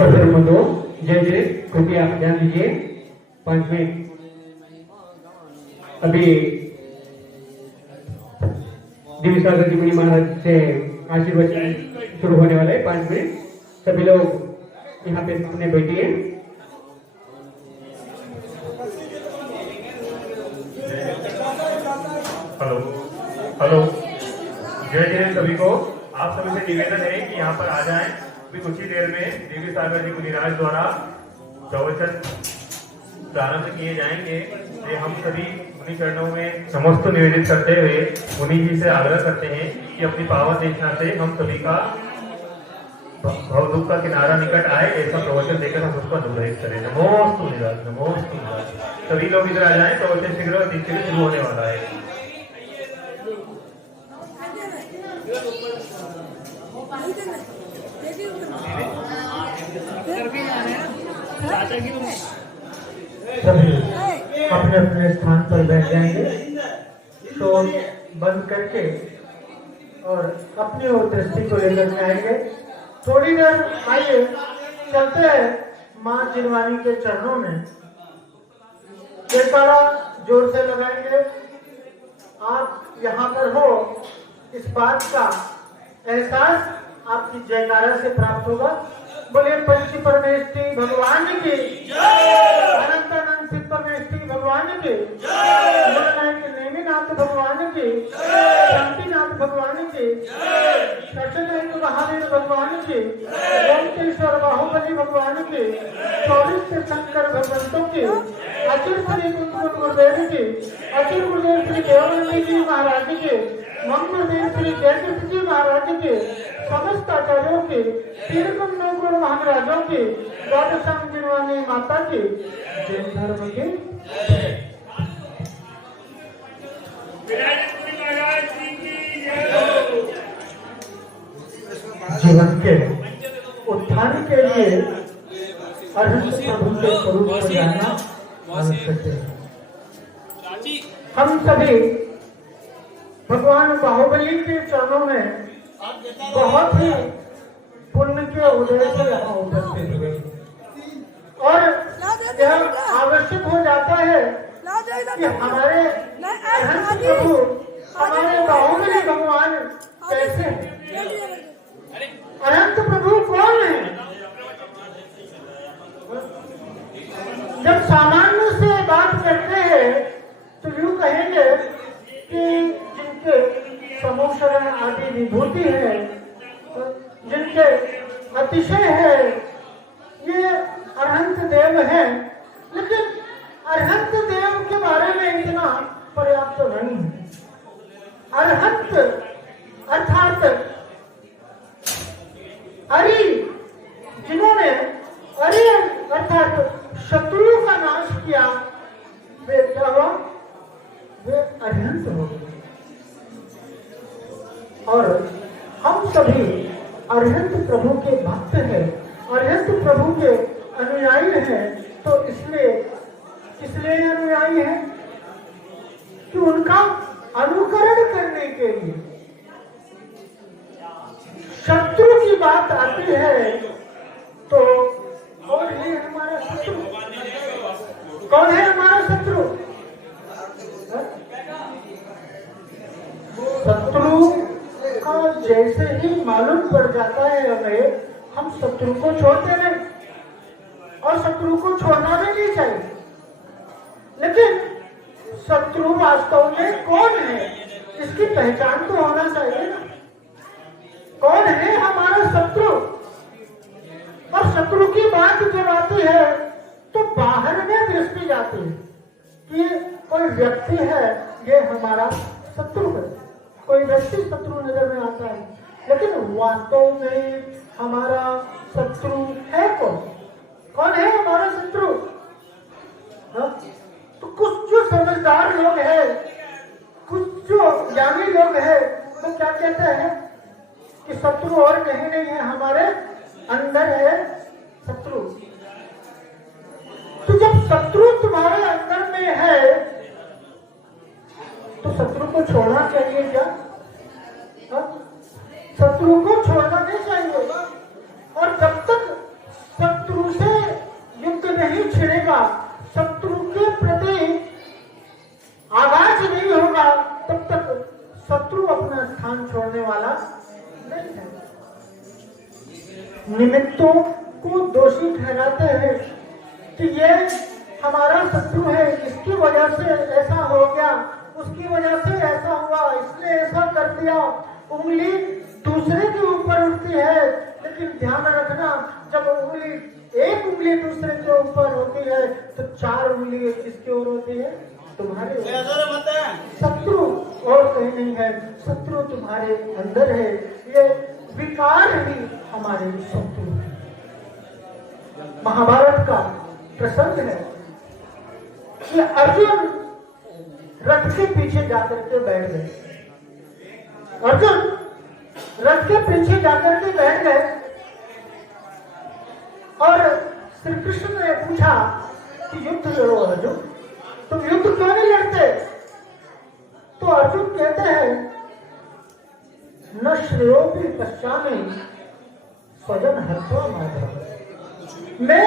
दो जय जय कृपया ध्यान दीजिए 5 मिनट अभी दिव्य सागर जी मुनि महाराज से आशीर्वाद शुरू होने वाला है। 5 मिनट सभी लोग यहाँ पे अपने बैठिए। हेलो हेलो जय जय सभी को। आप सभी से निवेदन है कि यहाँ पर आ जाएं। अभी कुछ ही देर में देवी सागर जी मुनिराज द्वारा प्रवचन प्रारंभ किए जाएंगे। ये हम सभी मुनि चरणों में समस्त निवेदित करते हुए मुनि जी से आग्रह करते हैं कि अपनी पावन देशना से हम सभी का भव दुख का किनारा निकट आए, ऐसा प्रवचन देकर हम उसको अनुग्रहित करें। नमोस्तु निराज, नमोस्तु निराज। सभी लोग इधर आ जाएं, प्रवचन शीघ्र शुरू होने वाला है। सभी अपने अपने स्थान पर बैठ जाएंगे, शोर बंद करके और अपनी ओर दृष्टि को लेकर के आएंगे। थोड़ी देर आइए चलते हैं माँ जिनवानी के चरणों में। जयकारा जोर से लगाएंगे। आप यहाँ पर हो इस बात का एहसास आपकी जयकारा से प्राप्त होगा। बोलिए पंच परमेष्ठी भगवान की अनंत अनंत सिद्ध परमेष्ठी भगवान की, नेमिनाथ भगवान की, शांतिनाथ भगवान की, सचदेव महावीर भगवान की, ओमकेश्वर बाहुबली भगवान की, 24 शंकर भगवंतों की, अचुर श्री गुरुदेव की, अचुर गुरुदेव श्री देवानंद जी महाराज के, मंगलदेव श्री जयकृष्ण जी महाराज के, समस्त आचार्यों की, तीन गुण महाराजों की, द्वादशाम जिनवानी माता की, जैन धर्म की जीवन के उत्थान के लिए अरहंत प्रभु के स्वरूप को जानना आवश्यक है। हम सभी भगवान बाहुबली के चरणों में बहुत ही पुण्य के उदय से यहाँ उपस्थित हुए और यह आवश्यक हो जाता है कि हमारे अरहंत प्रभु, हमारे बाहुबली भगवान कैसे हैं? अरहंत प्रभु कौन है? जब सामान्य से बात करते हैं तो यूँ कहेंगे कि जिनके समोशरण आदि विभूति है, जिनके अतिशय है, ये अरहंत देव है। लेकिन अरहंत देव के बारे में इतना पर्याप्त नहीं है। अरहंत अर्थात अरि, जिन्होंने अरि अर्थात शत्रु का नाश किया, वे क्या हुआ? वे अरहंत हो गए। और हम सभी अरहंत प्रभु के भक्त हैं, अरहंत प्रभु के अनुयायी हैं। तो इसलिए अनुयायी हैं कि उनका अनुकरण करने के लिए शत्रु की बात आती है तो कौन है हमारा शत्रु? कौन है हमारा शत्रु? शत्रु का जैसे ही मालूम पड़ जाता है हमें, हम शत्रु को छोड़ते नहीं और शत्रु को छोड़ना भी नहीं चाहिए। लेकिन शत्रु वास्तव में कौन है, इसकी पहचान तो होना चाहिए ना। कौन है हमारा शत्रु? और शत्रु की बात जब आती है तो बाहर में दृष्टि जाती है कि कोई व्यक्ति है, ये हमारा शत्रु है, कोई व्यक्ति शत्रु नजर में आता है। लेकिन वास्तव में हमारा शत्रु है कौन? कौन है हमारा शत्रु? तो कुछ जो समझदार लोग हैं, कुछ जो ज्ञानी लोग हैं, वो क्या कहते हैं कि शत्रु और कहीं नहीं है, हमारे अंदर है शत्रु। तो जब शत्रु तुम्हारे अंदर में है तो शत्रु को छोड़ना चाहिए क्या? शत्रु को छोड़ना नहीं चाहिए। और जब तक का शत्रु के प्रति आगाज नहीं होगा तब तक शत्रु अपना स्थान छोड़ने वाला नहीं है। निमित्तों को दोषी ठहराते हैं कि ये हमारा शत्रु है, इसकी वजह से ऐसा हो गया, उसकी वजह से ऐसा हुआ, इसने ऐसा कर दिया। उंगली दूसरे के ऊपर उठती है, लेकिन ध्यान रखना, जब एक उंगली दूसरे के ऊपर होती है तो 4 उंगली किसकी ओर होती है? तुम्हारे। शत्रु और कहीं नहीं है, शत्रु तुम्हारे अंदर है। ये विकार ही हमारे शत्रु है। महाभारत का प्रसंग है कि अर्जुन रथ के पीछे जाकर के बैठ गए। अर्जुन रथ के पीछे जाकर के बैठ गए और श्री कृष्ण ने पूछा कि युद्ध लड़ो अर्जुन, तुम युद्ध क्यों नहीं लड़ते? तो अर्जुन कहते हैं न श्रेयोपि पश्चामि स्वजन हत्या मात्र। मैं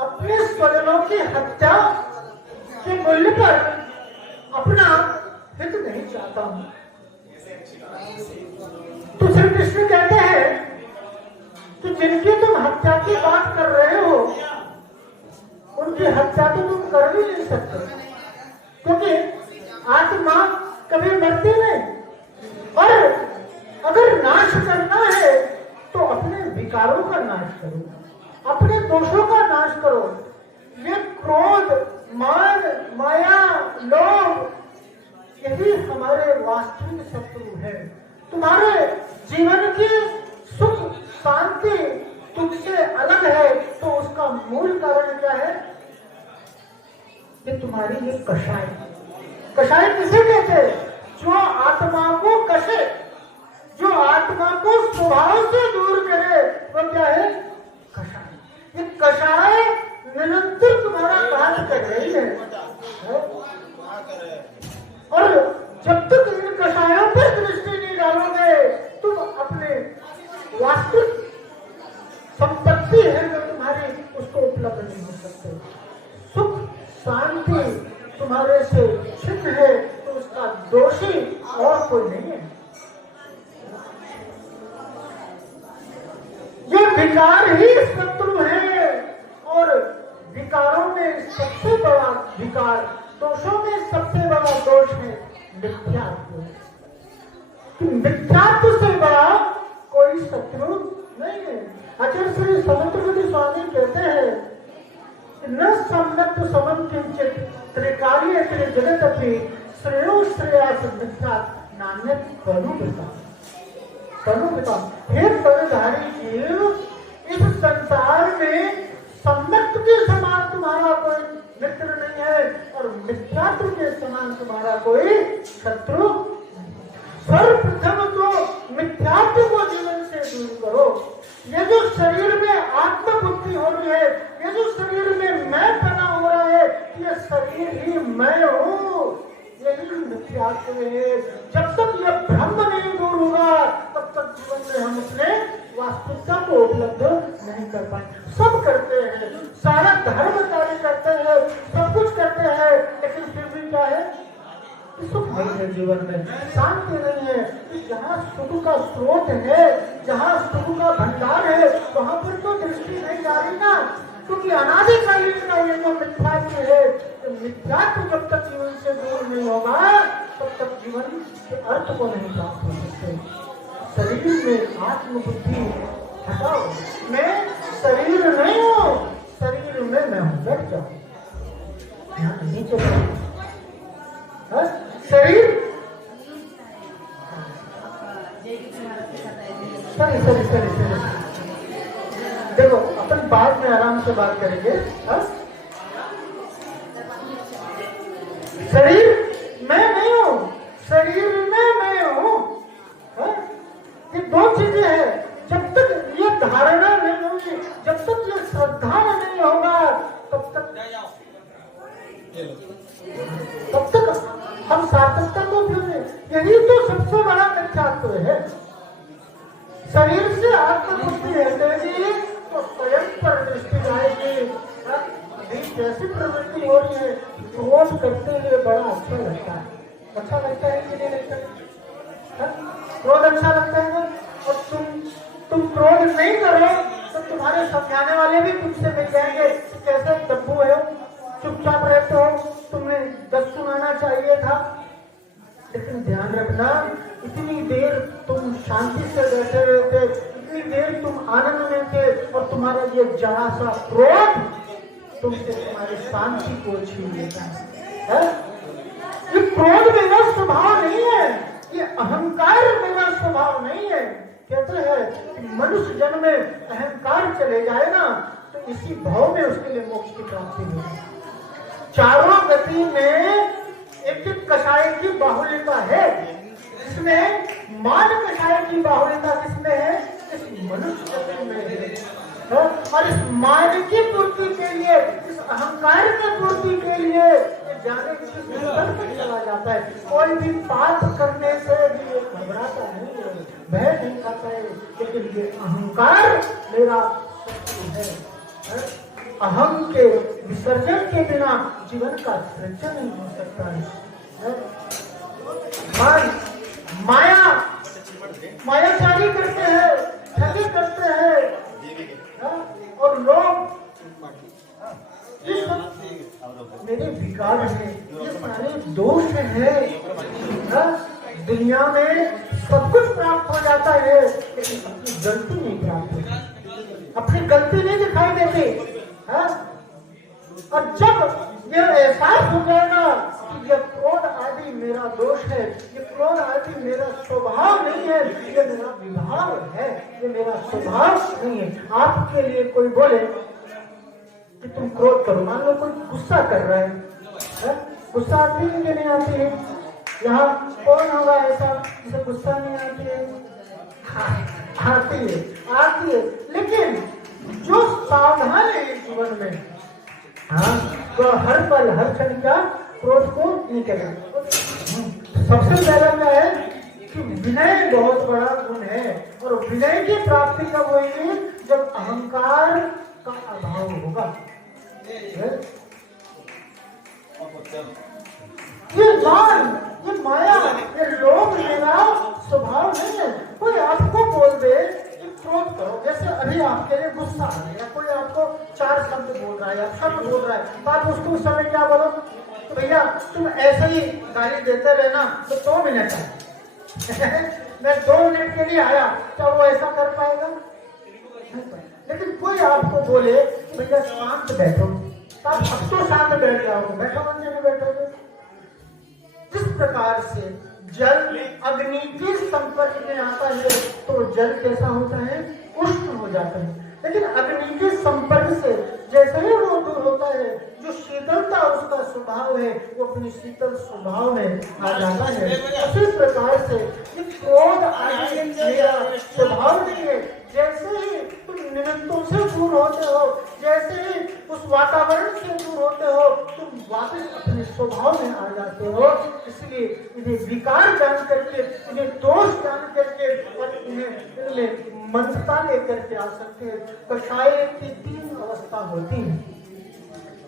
अपने स्वजनों की हत्या के मूल्य पर अपना हित नहीं चाहता हूं। तो श्री कृष्ण कहते हैं कि जिनकी तुम हत्या की बात कर रहे हो उनकी हत्या तो तुम कर भी नहीं सकते, क्योंकि आत्मा कभी मरती नहीं। और अगर नाश करना है तो अपने विकारों का नाश करो, अपने दोषों का नाश करो। ये क्रोध, मान, माया, लोभ, यही हमारे वास्तविक शत्रु है। तुम्हारे जीवन की सुख शांति तुमसे अलग है तो उसका मूल कारण क्या है? कि तुम्हारी ये कषाय। कषाय किसे कहते हैं? जो आत्मा को कषे, जो आत्मा को स्वभाव से दूर करे, वो क्या है? कषाय। ये कषाय निरंतर तुम्हारा कार्य कर रही है। और जब तक इन कषायों पर दृष्टि नहीं डालोगे तुम अपने वास्तविक संपत्ति है जो तुम्हारी, उसको उपलब्ध नहीं हो सकते। सुख शांति तुम्हारे से छिन्न है तो उसका दोषी और कोई नहीं है। ये विकार ही शत्रु है। और विकारों में सबसे बड़ा विकार, दोषों में सबसे बड़ा दोष है मिथ्यात्व। मिथ्यात्व से बड़ा कोई शत्रु नहीं है। आचार्य श्री समुद्रवती स्वामी कहते हैं न सम्यक समम किंचित त्रिकालीय त्रिजगत अपि श्रेयो श्रेयास मिथ्यात् नान्यत् करुणिता। हे परधारी जीव, इस संसार में सम्यक के समान तुम्हारा कोई मित्र नहीं है और मिथ्यात्व के समान तुम्हारा कोई शत्रु। सर्वप्रथम तो मिथ्यात्व को जीवन से दूर करो। ये जो शरीर में आत्मबुद्धि हो रही है, ये जो शरीर में मैं बना हो रहा है, ये शरीर ही मैं हूँ, यही मिथ्यात्व है। जब तक ये भ्रम नहीं दूर होगा तब तक जीवन में हम अपने वास्तविकता को उपलब्ध नहीं कर पाए। सब करते हैं, सारा धर्म कार्य करते हैं, सब कुछ करते हैं, लेकिन फिर भी क्या है? सुख नहीं है जीवन में, शांति नहीं है। जहाँ सुख का स्रोत है, जहाँ सुख का भंडार है, वहाँ पर तो दृष्टि नहीं जा रही ना, क्योंकि अनादिकालीन का ये जो मिथ्यात्व है, तो मिथ्यात्व जब तक जीवन से दूर नहीं होगा तब तक जीवन के अर्थ को नहीं प्राप्त हो सकते। शरीर में आत्मबुद्धि हटाओ। मैं शरीर नहीं हूँ, शरीर में मैं हूँ। बैठ जाओ, यहाँ नीचे शरीर सही। देखो अपन बाद में आराम से बात करेंगे। शरीर मैं नहीं हूँ, शरीर में मैं हूँ। ये दो चीजें हैं। जब तक ये धारणा नहीं होगी, जब तक ये श्रद्धा नहीं होगा तब तक हम सार्थकता को भूलेंगे। यही तो सबसे बड़ा मिथ्यात्व है। शरीर से आत्मबुद्धि हटेगी तो स्वयं पर दृष्टि जाएगी। ऐसी प्रवृत्ति हो रही है, क्रोध करते हुए बड़ा अच्छा लगता है। अच्छा लगता है कि नहीं लगता है? क्रोध अच्छा लगता है ना? और तुम क्रोध नहीं करो तो तुम्हारे समझाने वाले भी तुमसे मिल जाएंगे कि कैसे डब्बू है, चुपचाप रहते हो, तुम्हें 10 सुनाना चाहिए था। लेकिन ध्यान रखना, इतनी देर तुम शांति से बैठे हुए थे, इतनी देर तुम आनंद में थे, और तुम्हारा ये जरा सा क्रोध तुमसे तुम्हारी शांति को छीन लेता है। ये क्रोध मेरा स्वभाव नहीं है, ये अहंकार मेरा स्वभाव नहीं है। कहते हैं कि मनुष्य जन्म में अहंकार चले जाए ना तो इसी भाव में उसके लिए मोक्ष की प्राप्ति होगी। चारों गति में एक कषाय की बाहुल्यता है, इसमें मान कषाय की बाहुल्यता किसमें है? इस मनुष्य गति में है। और इस मान की पूर्ति के लिए, इस अहंकार की पूर्ति के लिए जाने किस स्तर पर चला जाता है। कोई भी पाप करने से भी ये घबराता नहीं है, भय नहीं खाता है, लेकिन ये अहंकार मेरा शत्रु है। अहम के विसर्जन के बिना जीवन का सृजन नहीं हो सकता है। मायाचारी करते हैं, ठगी करते हैं, और लोग ये सब मेरे विकार है, ये सारे दोष है। दुनिया में सब कुछ प्राप्त हो जाता है, लेकिन अपनी गलती नहीं प्राप्त होती, अपनी गलती नहीं दिखाई देती। और जब यह एहसास हो जाएगा कि यह क्रोध आदि मेरा दोष है, ये क्रोध आदि मेरा स्वभाव नहीं है, ये मेरा विभाव है, ये मेरा स्वभाव नहीं है। आपके लिए कोई बोले कि तुम क्रोध करो, मान लो कोई गुस्सा कर रहा है, गुस्सा आती है कि नहीं आती है? यहाँ कौन होगा ऐसा जिसे गुस्सा नहीं आती है? आती है, लेकिन जो सावधान है जीवन में, तो हर पल हर क्षण क्या क्रोध को नहीं करेगा। सबसे पहला क्या है कि विनय बहुत बड़ा गुण है, और विनय की प्राप्ति कब होगी? जब अहंकार का अभाव होगा। ये मान, ये माया, ये लोभ मेरा स्वभाव नहीं है। कोई आपको बोल दे कि क्रोध करो, जैसे अभी आपके लिए गुस्सा आ गया, कोई आपको 4 शब्द बोल रहा है, शब्द बोल रहा है, तो आप उसको उस समय क्या बोलो? तो भैया तुम ऐसे ही गाली देते रहना तो 2 मिनट है मैं 2 मिनट के लिए आया, क्या वो ऐसा कर पाएगा? लेकिन कोई आपको बोले कि भैया शांत बैठो, तो आप अब तो शांत बैठ जाओगे, बैठो मंदिर में बैठोगे। जिस प्रकार से जल अग्नि के संपर्क में आता है तो जल कैसा होता है? उष्ण हो जाता है। लेकिन अग्नि के संपर्क से जैसे ही वो दूर होता है, जो शीतलता उसका स्वभाव है, वो अपनी शीतल स्वभाव में आ जाता है। उसी प्रकार से ये क्रोध आदि मेरा स्वभाव नहीं है। जैसे ही तुम निमित्तों से दूर होते हो, जैसे ही उस वातावरण से दूर होते हो, तुम वापस अपने स्वभाव में आ जाते हो। इसलिए इन्हें विकार जान करके, इन्हें दोष जान करके, और इन्हें मंदता लेकर के आ सकते हैं। कषाय की 3 अवस्था होती है,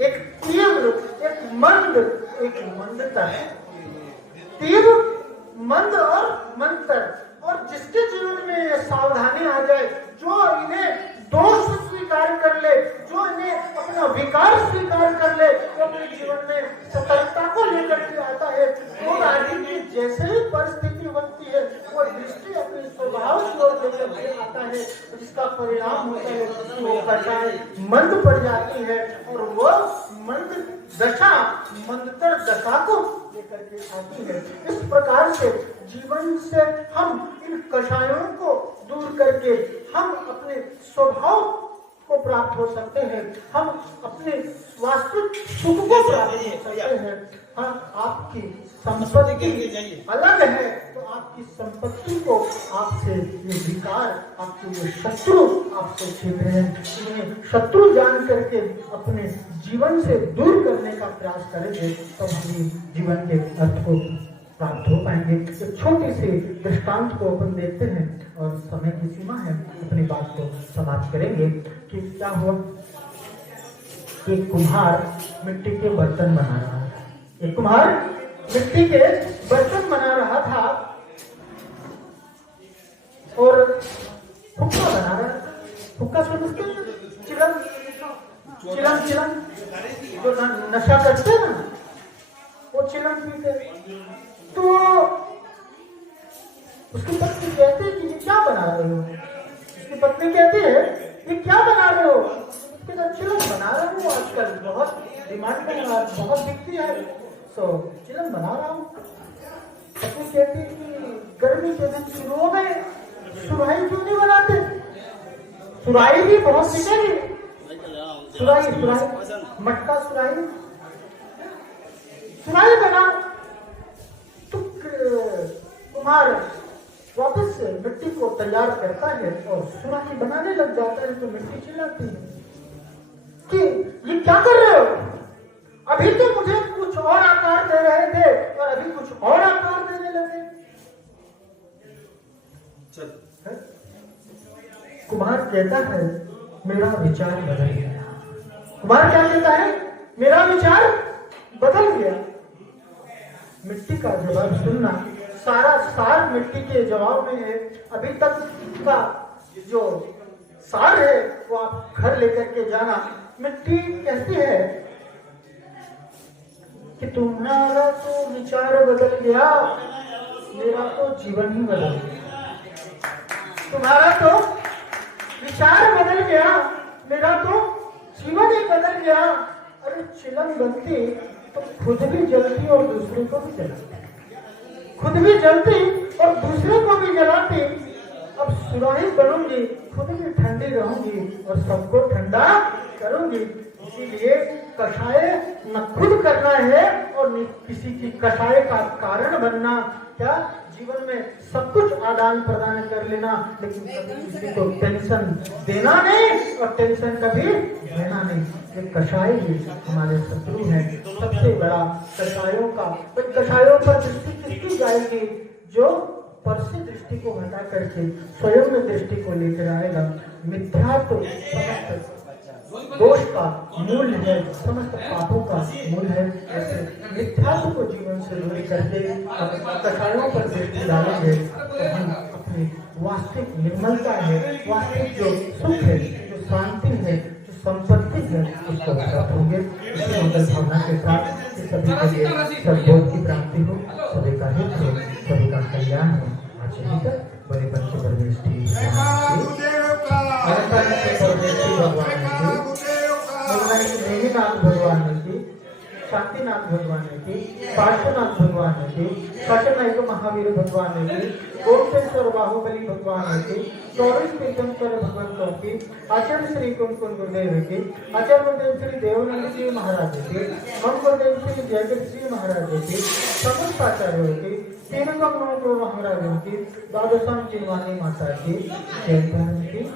एक तीव्र, एक मंद, एक मंदतर। तीव्र, मंद और मंदतर। और जिसके जीवन में ये सावधानी आ जाए, जो इन्हें दोष स्वीकार कर ले, जो इन्हें अपना विकार स्वीकार कर ले, वो अपने जीवन में सतर्कता को लेकर के आता है। क्रोध आदि की जैसे ही परिस्थिति बनती है, वो दृष्टि अपने स्वभाव की ओर लेकर के आता है, जिसका परिणाम होता है कि वो कषाय मंद पड़ जाती है, और वो मंद दशा, मंदतर दशा को लेकर के आती है। इस प्रकार से जीवन से हम इन कषायों को दूर करके हम अपने स्वभाव को प्राप्त हो सकते हैं, हम अपने वास्तविक सुख को प्राप्त हो सकते हैं। हाँ, आपकी संपत्ति अलग है तो आपकी संपत्ति को आपसे ये विकार, आपके ये शत्रु आपसे छीन रहे हैं। इन्हें शत्रु जान करके अपने जीवन से दूर करने का प्रयास करेंगे तो हम जीवन के अर्थ को प्राप्त हो पाएंगे। एक छोटी सी दृष्टांत को अपन देखते हैं, और समय की सीमा है, अपनी बात को समाप्त करेंगे कि क्या हुआ। कि एक कुम्हार मिट्टी के बर्तन बना रहा था। एक कुम्हार मिट्टी के बर्तन बना रहा था और हुक्का बना रहा था। हुक्का समझते हैं? चिलम चिलम चिलम जो नशा करते हैं ना, वो चिलम पीते। तो उसकी पत्नी कहती है कि ये क्या बना रहे हो? उसकी पत्नी कहती है ये क्या बना रहे हो? उसके साथ चिलम बना रहा हूँ, आजकल बहुत डिमांड में है, बहुत बिकती है, तो चिलम बना रहा हूँ। पत्नी कहती है कि गर्मी के दिन शुरू हो गए, सुराही क्यों नहीं बनाते? सुराही भी बहुत बिकेगी। सुराही सुराही मटका सुराही सुराही बना। तो कुम्हार वापस से मिट्टी को तैयार करता है और सुराही बनाने लग जाता है। तो मिट्टी चिल्लाती है कि ये क्या कर रहे हो? अभी तो मुझे कुछ और आकार दे रहे थे और अभी कुछ और आकार देने लगे। कुम्हार कहता है मेरा विचार बदल गया। कुम्हार क्या कहता है? मेरा विचार बदल गया। मिट्टी का जवाब सुनना, सारा सार मिट्टी के जवाब में है। अभी तक का जो सार है वो आप घर लेकर के जाना। मिट्टी कहती है कि तुम्हारा तो विचार बदल गया, मेरा तो जीवन ही बदल गया। तुम्हारा तो विचार बदल गया, मेरा तो जीवन ही बदल गया। अरे चिलम बनती तो खुद भी जलती और दूसरे को भी जलाती, खुद भी जलती और दूसरे को भी जलाती। अब सुराही बनूंगी, खुद भी ठंडी रहूंगी और सबको ठंडा करूंगी। इसीलिए कषाय न खुद करना है और न किसी की कषाय का कारण बनना। क्या जीवन में सब कुछ आदान प्रदान कर लेना, लेकिन कभी किसी को टेंशन देना नहीं और टेंशन कभी लेना नहीं। ये कषाय ही हमारे शत्रु हैं। सबसे बड़ा कषायों का, तो कषायों पर दृष्टि किसकी जाएगी? जो पर से दृष्टि को हटा करके स्वयं में दृष्टि को लेकर आएगा। मिथ्यात्व समस्त दोष का मूल है, समस्त पापों का मूल है। ऐसे मिथ्यात्व को जीवन से दूर करके कषायों पर दृष्टि डालेंगे तो हम अपनी वास्तविक निर्मलता है, वास्तविक जो सुख है, जो शांति है, जो संपत्ति है, उसको प्राप्त होंगे। इसी मंगल भावना के साथ सभी के लिए सद्बोध की प्राप्ति हो, सभी का हित हो, सभी का कल्याण हो। आचरित बड़े पंच परमेष्ठी भगवान की, शांतिनाथ भगवान की, पार्श्वनाथ भगवान की, काशनायक महावीर भगवान की, गोमतेश्वर बाहुबली भगवान की, 24 तीर्थंकर भगवंतों की, आचार्य श्री कुंकुन गुरुदेव की, आचार्य गुरुदेव श्री देवानंद जी महाराज की, हम गुरुदेव श्री जयकृष्ण जी महाराज की, समस्त आचार्यों की, तीन महाराजों की, द्वादशाम चिन्वानी माता की, जय की।